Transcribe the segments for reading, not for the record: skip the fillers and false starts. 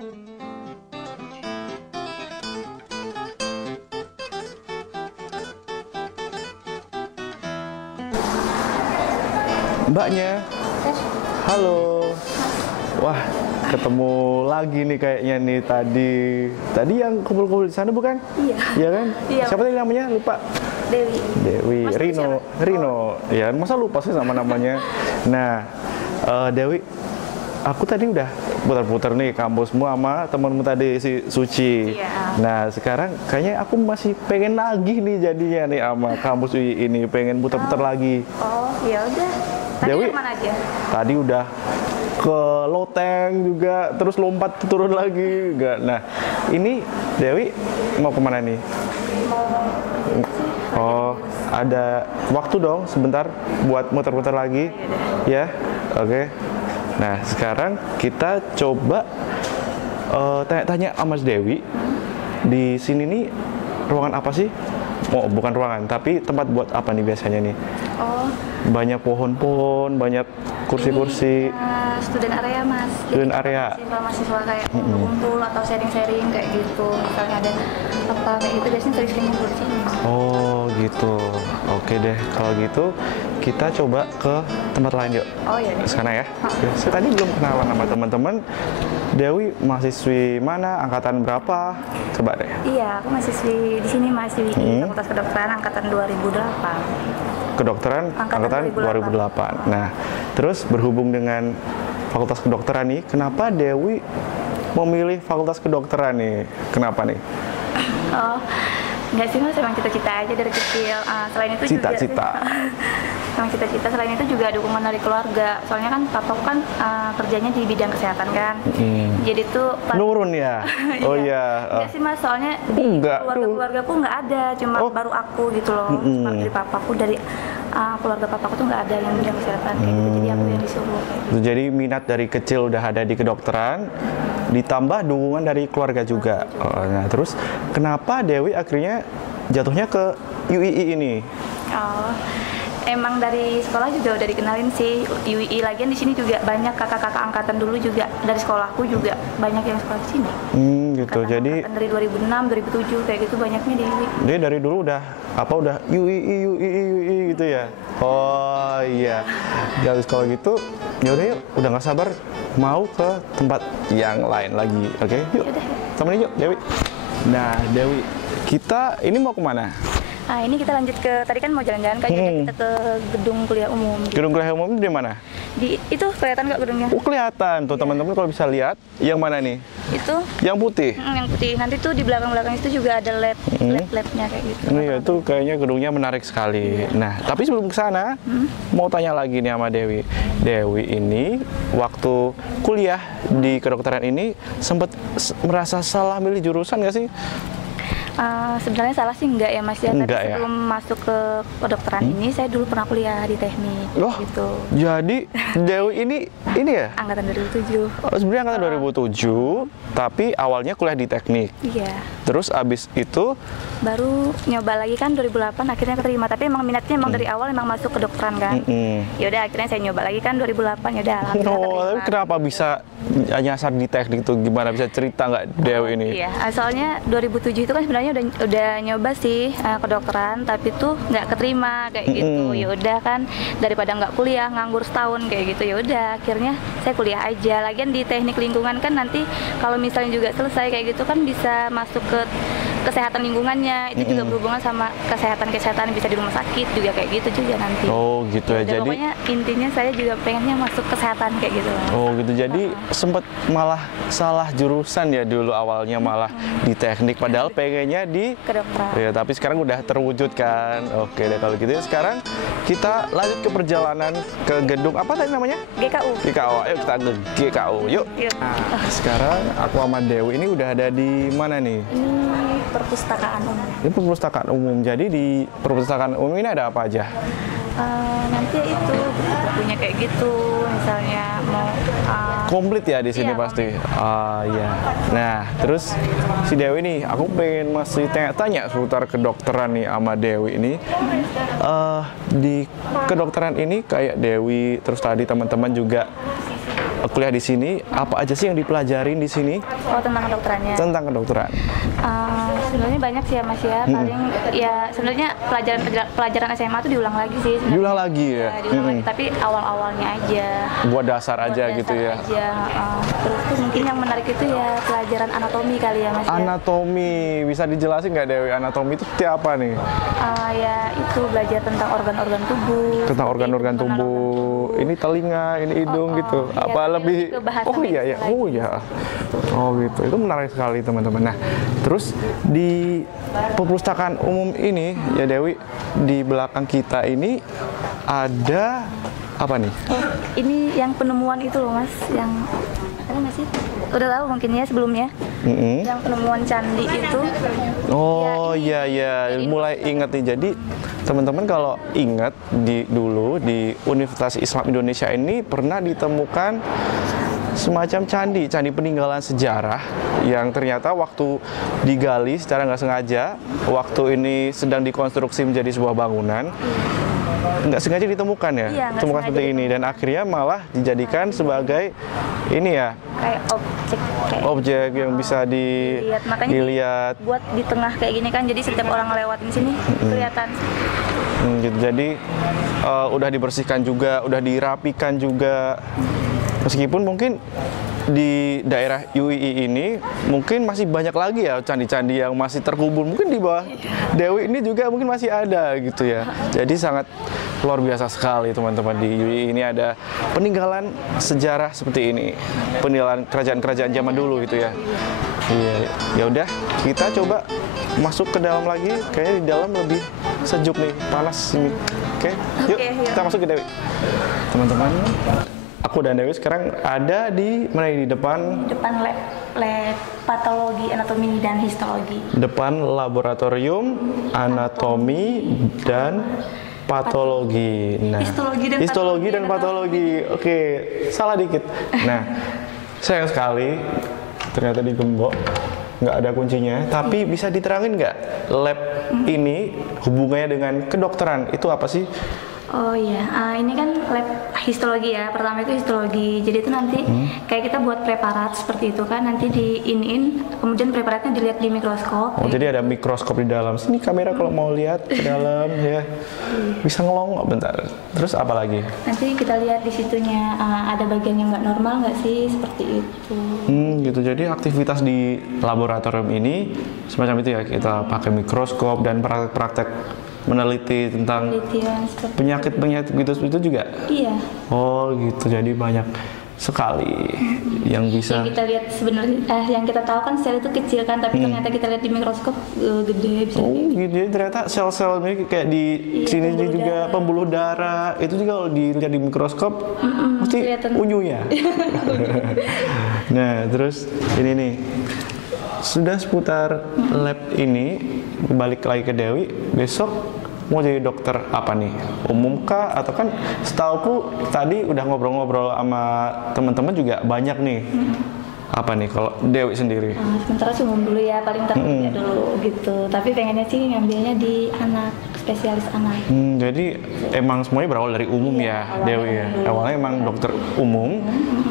Mbaknya, halo. Wah, ketemu lagi nih kayaknya nih tadi yang kumpul-kumpul di sana bukan? Iya. Iya kan? Iya. Siapa tadi namanya? Lupa. Dewi, Mas Rino, siapa? Rino. Ya, masa lupa sih sama namanya. Nah, Dewi, aku tadi udah putar-putar nih kampusmu sama temanmu tadi si Suci. Iya. Nah, sekarang kayaknya aku masih pengen lagi nih jadinya nih sama kampus UI ini, pengen putar-putar lagi. Oh, ya udah. Tadi Dewi, kemana aja? tadi udah ke loteng juga, terus lompat turun lagi. Enggak. Nah, ini Dewi mau kemana nih? Oh, ada waktu dong sebentar buat muter-muter lagi. Ya, oke. Nah, sekarang kita coba tanya-tanya sama Mas Dewi. Di sini nih ruangan apa sih? Oh, bukan ruangan, tapi tempat buat apa nih biasanya nih? Oh, Banyak pohon-pohon, banyak kursi-kursi. student area, Mas. Student area. Mahasiswa kayak kumpul atau sharing-sharing kayak gitu. Misalnya ada apa kayak gitu, biasanya sering-sering ngumpul di sini. Oh, gitu. Oke deh, kalau gitu kita coba ke tempat lain yuk. Oh iya. Ke sana ya. Oke, saya tadi belum kenalan sama teman-teman. Dewi mahasiswi mana? Angkatan berapa? Coba deh. Iya, aku mahasiswi di sini, mahasiswi di Fakultas Kedokteran angkatan 2008. Kedokteran angkatan 2008. Nah, terus berhubung dengan Fakultas Kedokteran nih, kenapa Dewi memilih Fakultas Kedokteran nih? Kenapa nih? Oh, enggak sih Mas, emang cita-cita aja dari kecil. Selain itu Cita-cita. emang cita-cita, selain itu juga dukungan dari keluarga. Soalnya kan papaku kan kerjanya di bidang kesehatan kan. Jadi tuh Nurun ya? Oh iya. Enggak sih Mas, soalnya di Enggak. keluarga-keluargaku nggak ada, cuma baru aku gitu loh. Cuma dari papaku, dari keluarga papaku tuh nggak ada yang bidang kesehatan kayak gitu. Jadi aku yang disuruh kayak gitu. Jadi minat dari kecil udah ada di kedokteran, ditambah dukungan dari keluarga juga. Oh, nah, terus kenapa Dewi akhirnya jatuhnya ke UII ini? Oh, emang dari sekolah juga udah dikenalin sih UII. Lagian di sini juga banyak kakak-kakak angkatan dulu juga dari sekolahku juga banyak yang sekolah di sini. Gitu. Jadi Angkatan dari 2006, 2007 kayak gitu banyaknya di UII. dia dari dulu udah udah UII gitu ya. Oh iya. Jadi kalau gitu yaudah yuk, udah nggak sabar mau ke tempat yang lain lagi. Oke, yuk. Temenin yuk, Dewi. Nah, Dewi, kita ini mau kemana? Nah, ini kita lanjut ke, tadi kan mau jalan-jalan kan, kita ke gedung kuliah umum. Gedung kuliah umum di mana? Di itu kelihatan nggak gedungnya? Oh, kelihatan tuh teman-teman kalau bisa lihat. Yang mana nih? Itu Yang putih. yang putih. Nanti tuh di belakang-belakang itu juga ada lab-labnya kayak gitu. Iya, itu kayaknya gedungnya menarik sekali. Nah, tapi sebelum ke sana, mau tanya lagi nih sama Dewi. Dewi ini waktu kuliah di kedokteran ini sempat merasa salah milih jurusan nggak sih? Sebenarnya salah sih enggak ya Mas ya. Enggak Tapi ya? sebelum masuk ke kedokteran ini saya dulu pernah kuliah di teknik Loh, gitu. jadi Dewi ini ya? Angkatan 2007. Oh, sebenarnya angkatan 2007, tapi awalnya kuliah di teknik. Iya. Terus abis itu Baru nyoba lagi kan 2008 akhirnya keterima. Tapi emang minatnya emang dari awal emang masuk kedokteran kan. Ya udah akhirnya saya nyoba lagi kan 2008 ya udah alhamdulillah tapi keterima. kenapa bisa nyasar di teknik tuh? Gimana bisa cerita nggak Dewi ini? Iya, soalnya 2007 itu kan sebenarnya udah nyoba sih kedokteran, tapi tuh nggak keterima kayak gitu. Ya udah kan daripada nggak kuliah nganggur setahun kayak gitu, ya udah akhirnya saya kuliah aja. Lagian di teknik lingkungan kan nanti kalau misalnya juga selesai kayak gitu kan bisa masuk ke kesehatan lingkungannya, itu juga berhubungan sama kesehatan bisa di rumah sakit juga kayak gitu juga nanti. Oh gitu ya, Dan jadi pokoknya intinya saya juga pengennya masuk kesehatan kayak gitu. oh gitu, jadi sempet malah salah jurusan ya dulu awalnya, malah di teknik padahal pengennya di Kedokteran. ya, tapi sekarang udah terwujud kan. Oke deh kalau gitu ya, sekarang kita lanjut ke perjalanan ke gedung apa tadi namanya? GKU. GKU. Ayo kita ke GKU yuk. Yuk. Nah, sekarang aku sama Dewi ini udah ada di mana nih? Ini perpustakaan umum. Ini perpustakaan umum. Jadi di perpustakaan umum ini ada apa aja? Nanti itu buku-bukunya kayak gitu, misalnya mau Komplit ya di sini Iya, pasti. Ah iya. Nah, terus si Dewi nih, aku pengen masih tanya-tanya seputar kedokteran nih sama Dewi ini. Di kedokteran ini kayak Dewi, terus tadi teman-teman juga kuliah di sini, apa aja sih yang dipelajarin di sini Oh, tentang kedokterannya. tentang kedokteran? Sebenarnya banyak sih ya Mas ya. Paling ya sebenarnya pelajaran SMA tuh diulang lagi sih sebenarnya. Diulang lagi ya? Ya, diulang lagi, tapi awal-awalnya aja. Buat dasar Buat aja dasar gitu ya? aja, terus tuh mungkin yang menarik itu ya pelajaran anatomi kali ya Mas ya. Anatomi, bisa dijelasin nggak Dewi, anatomi itu seperti apa nih? Ya itu belajar tentang organ-organ tubuh. Tentang seperti organ-organ itu, tubuh, ini telinga, ini hidung gitu. iya, Apa iya, lebih? ke bahasa Oh iya ya, medis oh ya. Oh gitu, itu menarik sekali teman-teman. Nah, terus di perpustakaan umum ini ya Dewi, di belakang kita ini ada apa nih? Ini yang penemuan itu loh Mas, yang ada nggak sih? Udah tahu mungkin ya sebelumnya. Yang penemuan candi itu. Oh iya ya, mulai ingat nih. Jadi teman-teman kalau ingat dulu di Universitas Islam Indonesia ini pernah ditemukan semacam candi peninggalan sejarah yang ternyata waktu digali secara nggak sengaja, waktu ini sedang dikonstruksi menjadi sebuah bangunan, nggak sengaja ditemukan ya, Iya, nggak ditemukan sengaja seperti ini, dan akhirnya malah dijadikan sebagai ini ya, kayak objek yang bisa dilihat. Makanya dilihat. buat di tengah kayak gini kan, jadi setiap orang ngelewatin sini kelihatan. Gitu. Jadi udah dibersihkan juga, udah dirapikan juga. Meskipun mungkin di daerah UII ini mungkin masih banyak lagi ya candi-candi yang masih terkubur. Mungkin di bawah Dewi ini juga mungkin masih ada gitu ya. Jadi sangat luar biasa sekali teman-teman, di UII ini ada peninggalan sejarah seperti ini, peninggalan kerajaan-kerajaan zaman dulu gitu ya. Iya, ya udah kita coba masuk ke dalam lagi. Kayaknya di dalam lebih sejuk nih, panas ini. Oke, yuk kita masuk ke Dewi. Teman-teman, aku dan Dewi sekarang ada di mana ini? Depan lab patologi, anatomi dan histologi. Depan laboratorium anatomi dan patologi. Nah, histologi dan patologi. Oke, salah dikit. Nah, sayang sekali ternyata digembok, nggak ada kuncinya. Tapi bisa diterangin nggak lab ini hubungannya dengan kedokteran itu apa sih? Oh iya, ini kan lab histologi ya. Pertama itu histologi. Jadi itu nanti kayak kita buat preparat seperti itu kan, nanti diinin, kemudian preparatnya dilihat di mikroskop. Oh, jadi ada mikroskop di dalam. Sini kamera kalau mau lihat ke dalam ya. Bisa ngelong nggak bentar. Terus apa lagi? Nanti kita lihat di situnya ada bagian yang nggak normal nggak sih, seperti itu. Gitu. Jadi aktivitas di laboratorium ini semacam itu ya. Kita pakai mikroskop dan praktek-praktek meneliti tentang penyakit-penyakit gitu itu juga? Iya. Oh gitu, jadi banyak sekali yang bisa. Yang kita lihat sebenarnya, yang kita tahu kan sel itu kecil kan, tapi ternyata kita lihat di mikroskop gede. Bisa gitu ya, ternyata sel-sel ini kayak di sini juga pembuluh darah itu juga kalau dilihat di mikroskop pasti unyu ya. Nah terus ini nih. Sudah seputar lab ini, balik lagi ke Dewi, besok mau jadi dokter apa nih? Umum kah? Atau kan setauku tadi udah ngobrol-ngobrol sama teman-teman juga banyak nih. Apa nih kalau Dewi sendiri? Sementara sih umum dulu ya, paling terbaik dulu gitu. Tapi pengennya sih ngambilnya di anak, spesialis anak. Jadi emang semuanya berawal dari umum ya Dewi ya? Awalnya emang dokter umum,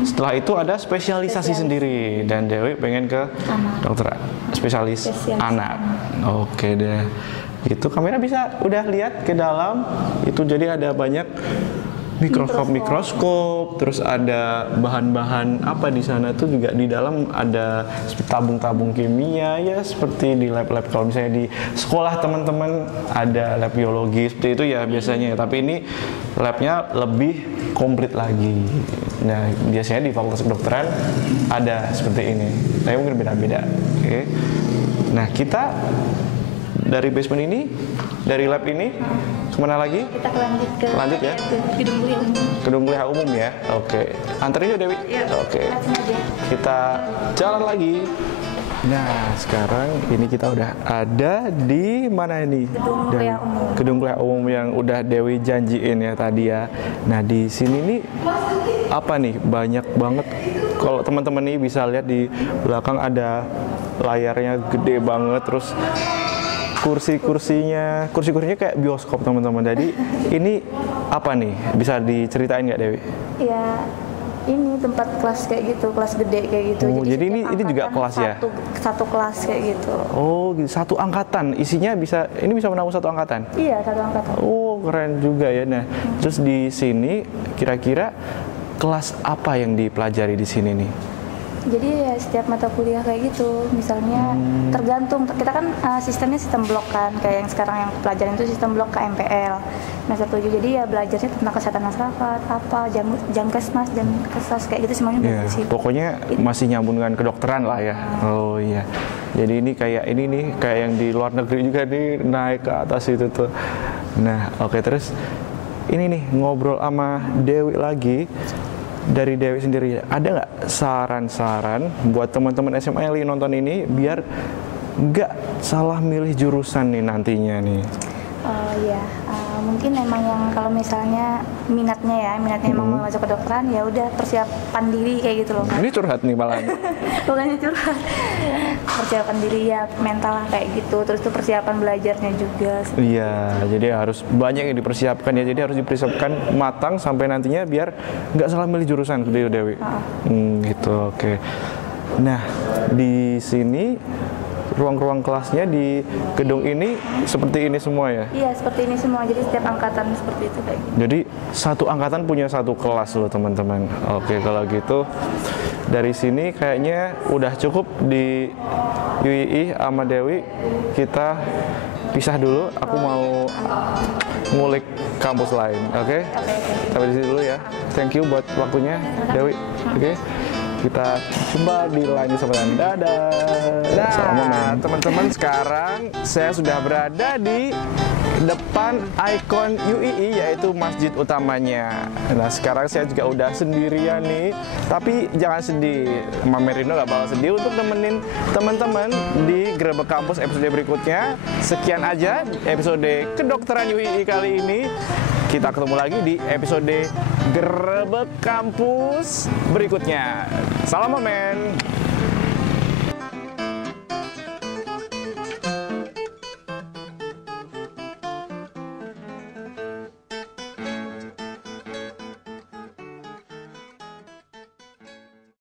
setelah itu ada spesialisasi sendiri. Dan Dewi pengen ke dokter spesialis anak. Oke deh. Itu kamera bisa udah lihat ke dalam, itu jadi ada banyak mikroskop, terus ada bahan-bahan apa di sana tuh juga di dalam ada tabung-tabung kimia ya, seperti di lab-lab kalau misalnya di sekolah teman-teman ada lab biologi seperti itu ya biasanya, tapi ini labnya lebih komplit lagi. Nah biasanya di fakultas kedokteran ada seperti ini, tapi mungkin beda-beda. Oke. Nah kita dari basement ini, dari lab ini kemana lagi? Kita lanjut ya? Gedung kuliah umum. Gedung kuliah umum ya? Oke. Anterin yuk Dewi? Ya, oke. Kita jalan lagi. Nah, sekarang ini kita udah ada di mana ini? Gedung kuliah umum. Gedung kuliah umum yang udah Dewi janjiin ya tadi ya. Nah, di sini nih apa nih? Banyak banget. Kalau teman-teman nih bisa lihat di belakang ada layarnya gede banget, terus kursi-kursinya kayak bioskop teman-teman. Jadi ini apa nih? Bisa diceritain nggak Dewi? Ya, ini tempat kelas kayak gitu, kelas gede kayak gitu. Oh, jadi ini setiap juga angkatan kelas ya? Satu kelas kayak gitu. Oh, gitu. Satu angkatan. Isinya ini bisa menampung satu angkatan? Iya, satu angkatan. Oh, keren juga ya. Nah, terus di sini kira-kira kelas apa yang dipelajari di sini nih? Jadi ya setiap mata kuliah kayak gitu, misalnya tergantung, kita kan sistemnya sistem blok kan, kayak yang sekarang yang pelajaran itu sistem blok KMPL. Nah 1 jadi ya belajarnya tentang kesehatan masyarakat, apa, Jamkesmas, Jamkesmas kayak gitu semuanya Ya, belajar di situ. pokoknya masih nyambung dengan kedokteran lah ya. Oh iya. Jadi ini nih kayak yang di luar negeri juga nih, naik ke atas itu tuh. Nah, oke, terus ini nih ngobrol sama Dewi lagi. Dari Dewi sendiri, ada nggak saran-saran buat teman-teman SMA yang lagi nonton ini biar nggak salah milih jurusan nih nantinya nih? Oh iya, mungkin memang yang kalau misalnya minatnya emang mau masuk kedokteran, ya udah persiapan diri kayak gitu loh. Ini curhat nih malah. Bukannya curhat, persiapan diri ya mental lah kayak gitu. Terus tuh persiapan belajarnya juga. Iya, jadi harus banyak yang dipersiapkan ya. Jadi harus dipersiapkan matang sampai nantinya biar nggak salah milih jurusan, gitu Dewi. Gitu, oke. Nah, di sini ruang-ruang kelasnya di gedung ini seperti ini semua ya? Iya, seperti ini semua. Jadi setiap angkatan seperti itu kayak gitu. Jadi satu angkatan punya satu kelas loh teman-teman. Oke, kalau gitu dari sini kayaknya udah cukup di UII sama Dewi. Kita pisah dulu. Aku mau ngulik kampus lain. Oke? Sampai di sini dulu ya. Thank you buat waktunya Dewi. Oke? Kita jumpa di lain kesempatan. Dadah. Nah, teman-teman, sekarang saya sudah berada di depan ikon UII, yaitu masjid utamanya. Nah, sekarang saya juga udah sendirian nih. Tapi jangan sedih, Mama Merino gak bakal sedih untuk nemenin teman-teman di Gerebek Kampus episode berikutnya. Sekian aja episode kedokteran UII kali ini. Kita ketemu lagi di episode Gerebek Kampus berikutnya. Salam Momen.